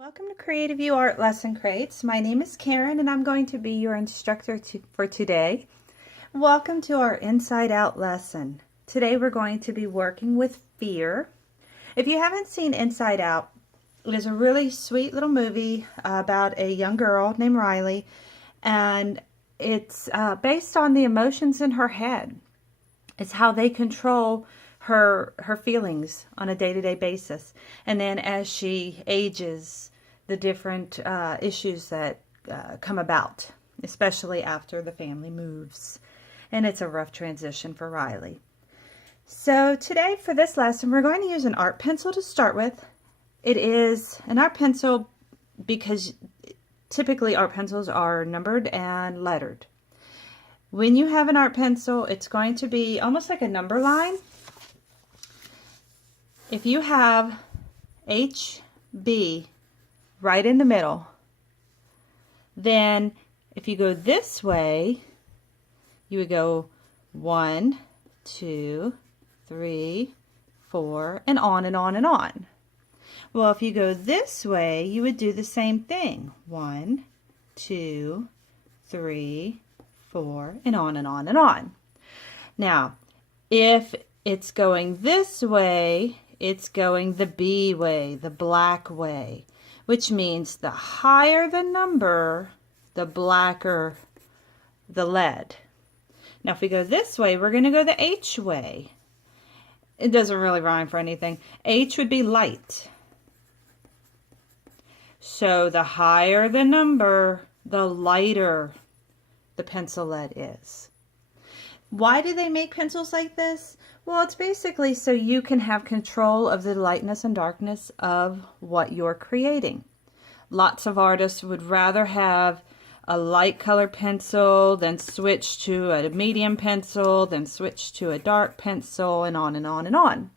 Welcome to Creative You Art Lesson Crates. My name is Karen and I'm going to be your instructor for today. Welcome to our Inside Out lesson. Today we're going to be working with fear. If you haven't seen Inside Out, it is a really sweet little movie about a young girl named Riley, and it's based on the emotions in her head. It's how they control her feelings on a day-to-day basis. And then as she ages, the different issues that come about, especially after the family moves. And it's a rough transition for Riley. So today for this lesson, we're going to use an art pencil to start with. It is an art pencil because typically art pencils are numbered and lettered. When you have an art pencil, it's going to be almost like a number line. If you have HB right in the middle, then if you go this way, you would go 1, 2, 3, 4, and on and on and on. Well, if you go this way, you would do the same thing. 1, 2, 3, 4, and on and on and on. Now, if it's going this way, it's going the B way, the black way, which means the higher the number, the blacker the lead. Now, if we go this way, we're going to go the H way. It doesn't really rhyme for anything. H would be light. So the higher the number, the lighter the pencil lead is. Why do they make pencils like this? Well, it's basically so you can have control of the lightness and darkness of what you're creating. Lots of artists would rather have a light colored pencil, then switch to a medium pencil, then switch to a dark pencil, and on and on and on.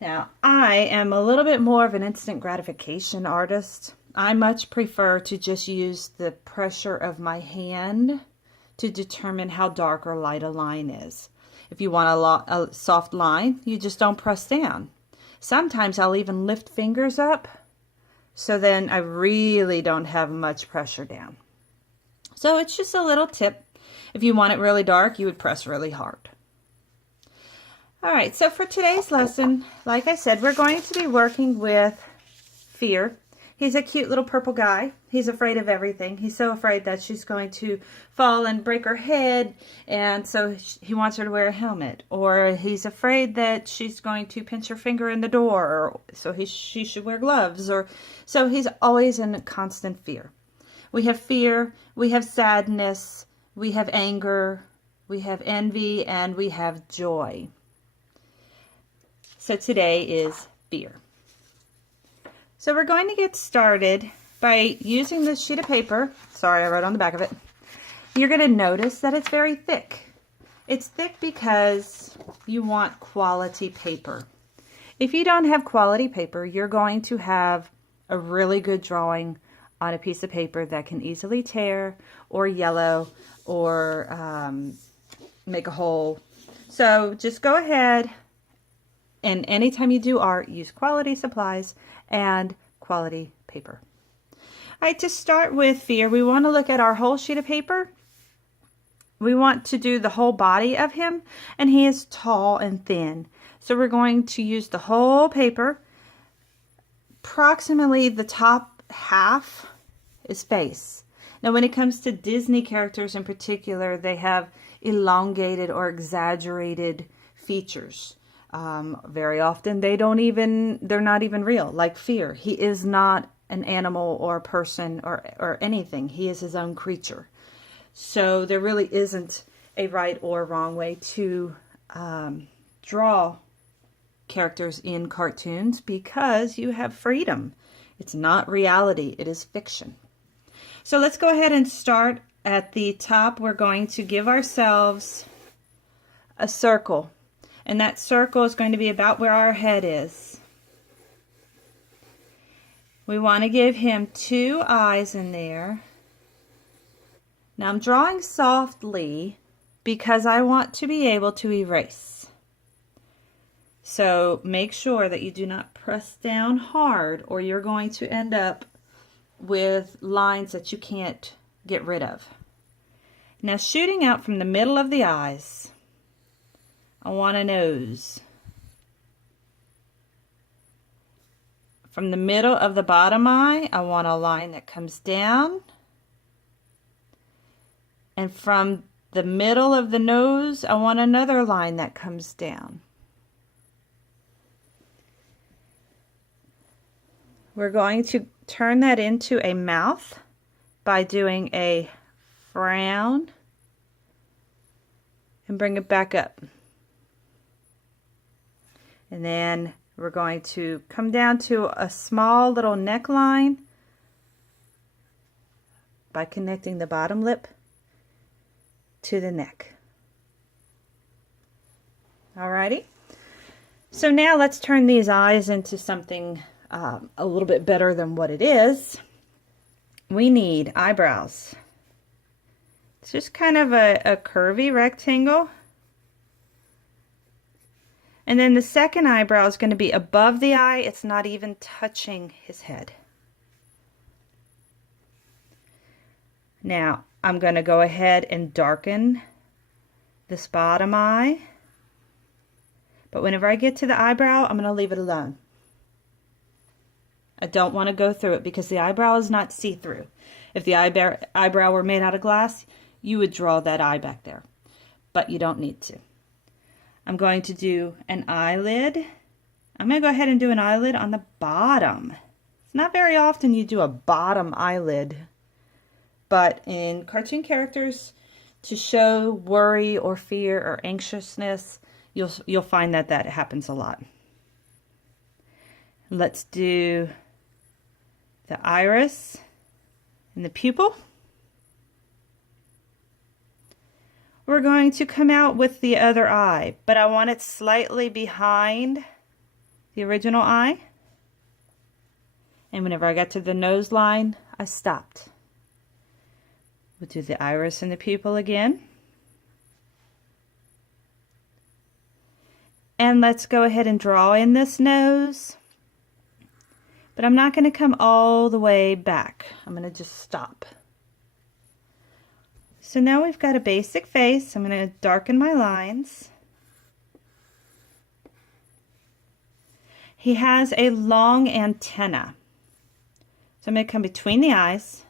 Now, I am a little bit more of an instant gratification artist. I much prefer to just use the pressure of my hand to determine how dark or light a line is. If you want a soft line, you just don't press down. Sometimes I'll even lift fingers up, so then I really don't have much pressure down. So it's just a little tip. If you want it really dark, you would press really hard. All right, so for today's lesson, like I said, we're going to be working with fear. He's a cute little purple guy. He's afraid of everything. He's so afraid that she's going to fall and break her head, and so he wants her to wear a helmet. Or he's afraid that she's going to pinch her finger in the door, or so she should wear gloves. Or so he's always in constant fear. We have fear, we have sadness, we have anger, we have envy, and we have joy. So today is fear. So we're going to get started by using this sheet of paper. Sorry, I wrote on the back of it. You're going to notice that it's very thick. It's thick because you want quality paper. If you don't have quality paper, you're going to have a really good drawing on a piece of paper that can easily tear or yellow or make a hole. So just go ahead, and anytime you do art, use quality supplies and quality paper. All right, to start with fear, we want to look at our whole sheet of paper. We want to do the whole body of him, and he is tall and thin. So we're going to use the whole paper. Approximately the top half is face. Now when it comes to Disney characters in particular, they have elongated or exaggerated features. Very often they're not even real, like fear. He is not an animal or a person or anything. He is his own creature. So there really isn't a right or wrong way to draw characters in cartoons because you have freedom. It's not reality, it is fiction. So let's go ahead and start at the top. We're going to give ourselves a circle. And that circle is going to be about where our head is. We want to give him 2 eyes in there. Now I'm drawing softly because I want to be able to erase. So make sure that you do not press down hard or you're going to end up with lines that you can't get rid of. Now shooting out from the middle of the eyes, I want a nose. From the middle of the bottom eye, I want a line that comes down. And from the middle of the nose, I want another line that comes down. We're going to turn that into a mouth by doing a frown and bring it back up. And then we're going to come down to a small little neckline by connecting the bottom lip to the neck. Alrighty. So now let's turn these eyes into something a little bit better than what it is. We need eyebrows. It's just kind of a curvy rectangle. And then the second eyebrow is going to be above the eye. It's not even touching his head. Now, I'm going to go ahead and darken this bottom eye. But whenever I get to the eyebrow, I'm going to leave it alone. I don't want to go through it because the eyebrow is not see-through. If the eyebrow were made out of glass, you would draw that eye back there. But you don't need to. I'm going to do an eyelid. I'm going to go ahead and do an eyelid on the bottom. It's not very often you do a bottom eyelid. But in cartoon characters, to show worry or fear or anxiousness, you'll find that happens a lot. Let's do the iris and the pupil. We're going to come out with the other eye, but I want it slightly behind the original eye. And whenever I got to the nose line, I stopped. We'll do the iris and the pupil again. And let's go ahead and draw in this nose. But I'm not going to come all the way back. I'm going to just stop. So now we've got a basic face. I'm going to darken my lines. He has a long antenna. So I'm going to come between the eyes.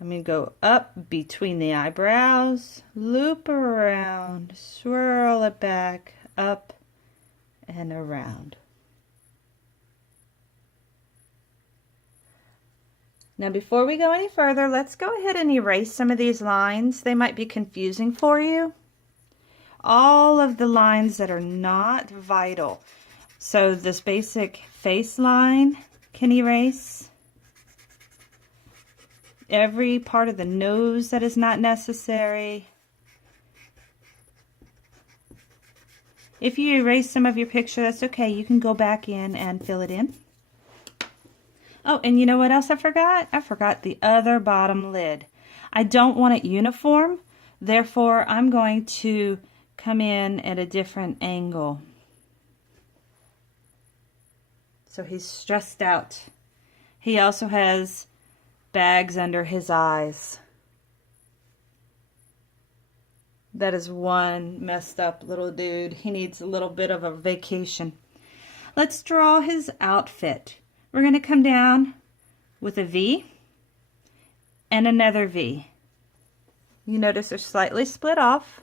I'm going to go up between the eyebrows, loop around, swirl it back, up and around. Now before we go any further, let's go ahead and erase some of these lines. They might be confusing for you. All of the lines that are not vital. So this basic face line can erase. Every part of the nose that is not necessary. If you erase some of your picture, that's okay. You can go back in and fill it in. Oh, and you know what else I forgot? I forgot the other bottom lid. I don't want it uniform, therefore I'm going to come in at a different angle. So he's stressed out. He also has bags under his eyes. That is one messed up little dude. He needs a little bit of a vacation. Let's draw his outfit. We're going to come down with a V and another V. You notice they're slightly split off.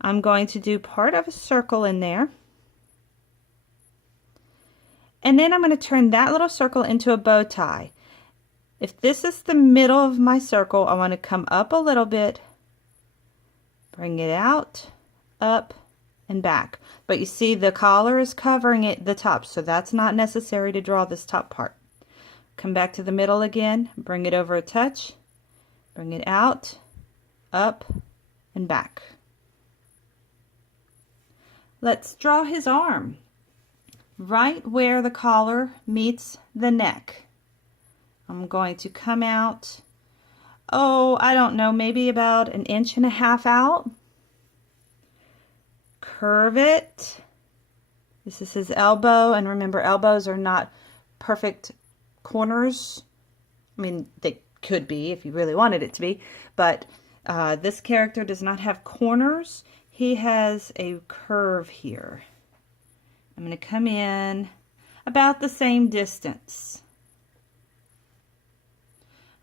I'm going to do part of a circle in there. And then I'm going to turn that little circle into a bow tie. If this is the middle of my circle, I want to come up a little bit, bring it out, up, and back. But you see the collar is covering it, the top, so that's not necessary to draw this top part. Come back to the middle again, bring it over a touch, bring it out, up, and back. Let's draw his arm. Right where the collar meets the neck. I'm going to come out, oh, I don't know, maybe about 1.5 inches out. curve it. This is his elbow, and remember, elbows are not perfect corners. I mean, they could be if you really wanted it to be, but this character does not have corners. He has a curve here. I'm going to come in about the same distance.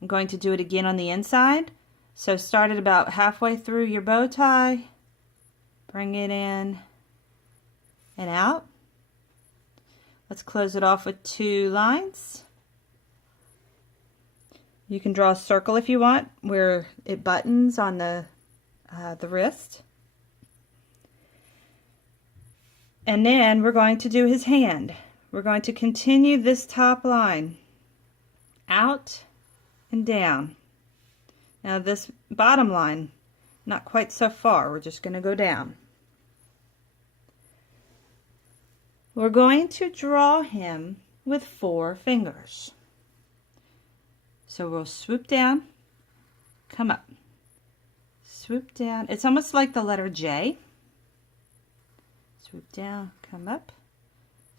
I'm going to do it again on the inside. So start it about halfway through your bow tie, bring it in and out. Let's close it off with 2 lines. You can draw a circle if you want where it buttons on the wrist. And then we're going to do his hand. We're going to continue this top line out and down. Now this bottom line, not quite so far. We're just going to go down. We're going to draw him with 4 fingers. So we'll swoop down, come up, swoop down. It's almost like the letter J. Swoop down, come up,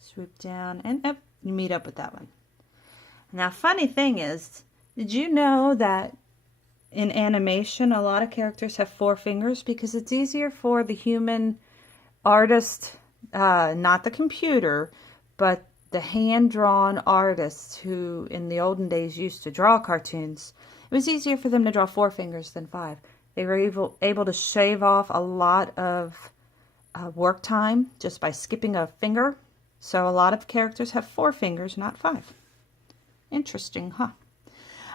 swoop down, and up. You meet up with that one. Now, funny thing is, did you know that in animation, a lot of characters have 4 fingers because it's easier for the human artist, not the computer, but the hand-drawn artists who in the olden days used to draw cartoons. It was easier for them to draw 4 fingers than 5. They were able to shave off a lot of work time just by skipping a finger. So a lot of characters have 4 fingers, not 5. Interesting, huh?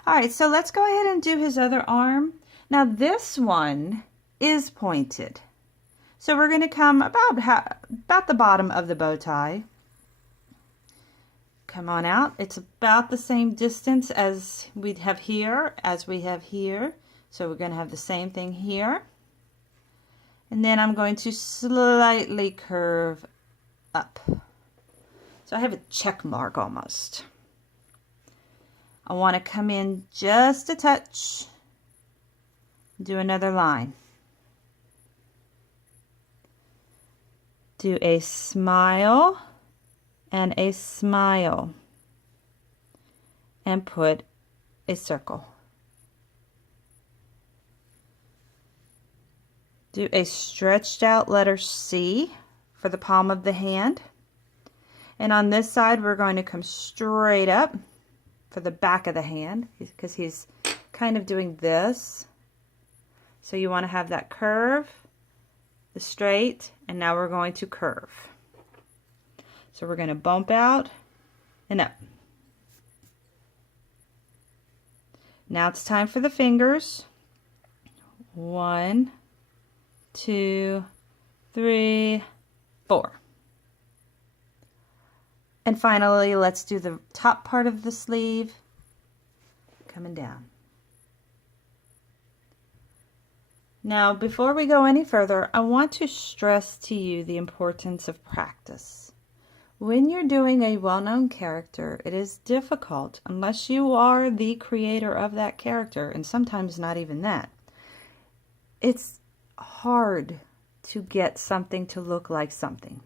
All right, so let's go ahead and do his other arm. Now this one is pointed. So we're going to come about the bottom of the bow tie. Come on out. It's about the same distance as we have here, So we're going to have the same thing here. And then I'm going to slightly curve up. So I have a check mark almost. I want to come in just a touch. Do another line. Do a smile and a smile. And put a circle. Do a stretched out letter C for the palm of the hand. And on this side, we're going to come straight up for the back of the hand because he's kind of doing this. So you want to have that curve, the straight, and now we're going to curve. So we're going to bump out and up. Now it's time for the fingers. 1, 2, 3, 4. And finally, let's do the top part of the sleeve, coming down. Now, before we go any further, I want to stress to you the importance of practice. When you're doing a well-known character, it is difficult, unless you are the creator of that character, and sometimes not even that. It's hard to get something to look like something.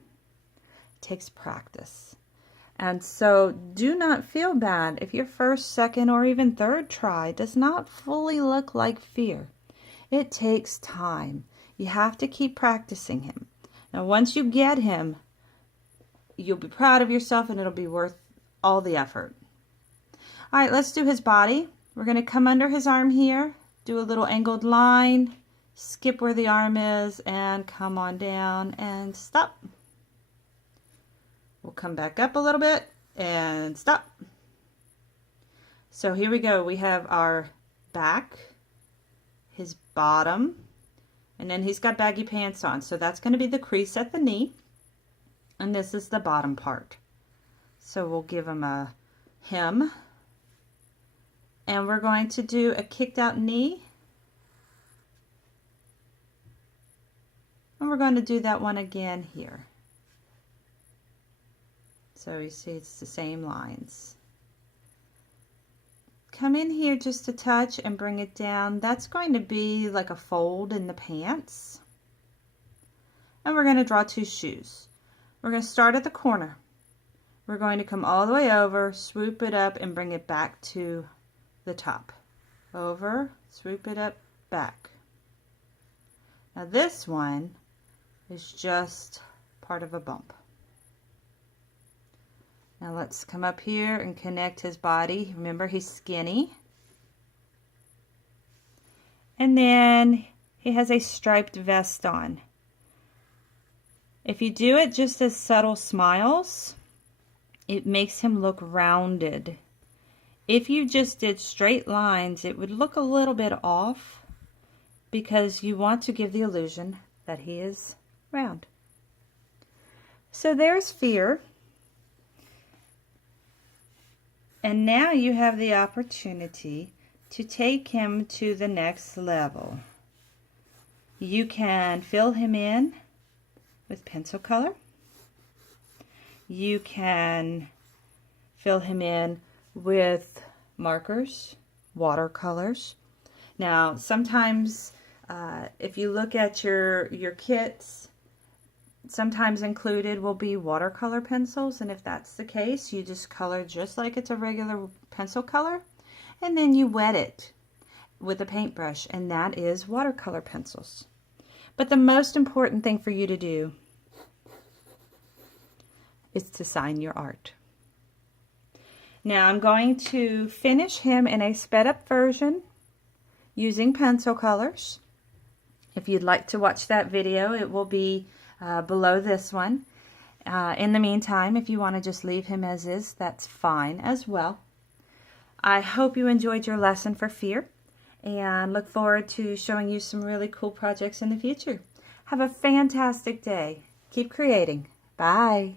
It takes practice. And so do not feel bad if your first, second, or even third try does not fully look like Fear. It takes time. You have to keep practicing him. Now, once you get him, you'll be proud of yourself and it'll be worth all the effort. All right, let's do his body. We're going to come under his arm here, do a little angled line, skip where the arm is, and come on down and stop. We'll come back up a little bit and stop. So here we go. We have our back, his bottom, and then he's got baggy pants on. So that's going to be the crease at the knee. And this is the bottom part. So we'll give him a hem. And we're going to do a kicked out knee. And we're going to do that one again here. So you see it's the same lines. Come in here just a touch and bring it down. That's going to be like a fold in the pants. and we're going to draw 2 shoes. We're going to start at the corner. We're going to come all the way over, swoop it up, and bring it back to the top. Over, swoop it up, back. Now this one is just part of a bump. Now let's come up here and connect his body. Remember, he's skinny. And then he has a striped vest on. If you do it just as subtle smiles, it makes him look rounded. If you just did straight lines, it would look a little bit off because you want to give the illusion that he is round. So there's Fear. And now you have the opportunity to take him to the next level. You can fill him in with pencil color. You can fill him in with markers, watercolors. Now, sometimes if you look at your kits, sometimes included will be watercolor pencils, and if that's the case, you just color just like it's a regular pencil color, and then you wet it with a paintbrush, and that is watercolor pencils. But the most important thing for you to do is to sign your art. Now I'm going to finish him in a sped up version using pencil colors. If you'd like to watch that video, it will be below this one. In the meantime, if you want to just leave him as is, that's fine as well. I hope you enjoyed your lesson for Fear, and look forward to showing you some really cool projects in the future. Have a fantastic day. Keep creating. Bye.